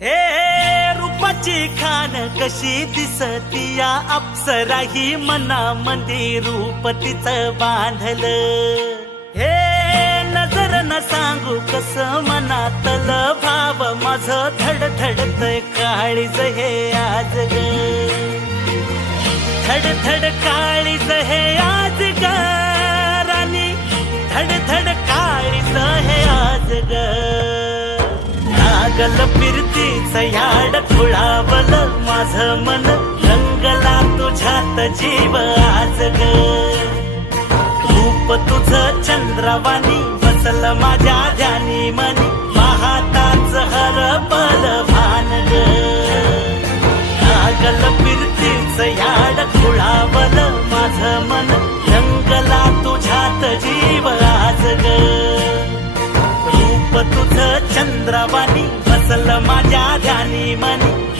हे रूपाची खान कशी दिसती या अप्सरा ही मनामध्ये रूप तिचं बांधलं. हे नजर न सांगू कस मनातल भाव माझं धडधडतय काळीज हे आज ग. धडधड काळीज हे आज ग राणी, धडधड काळीज हे आज ग. लागल फिरतीच याड खुळावल माझं मन, रंगला तुझ्यात जीव आज ग. रूप तुझं चंद्रवाणी बसल माझ्या ध्यानी मनी, पाहताच हरपल भान ग. लागल फिरतीच याड खुळावल माझं मन, रंगला तुझ्यात जीव आज ग. रूप तुझं चंद्रवाणी बसल माझ्या ध्यानी मनी,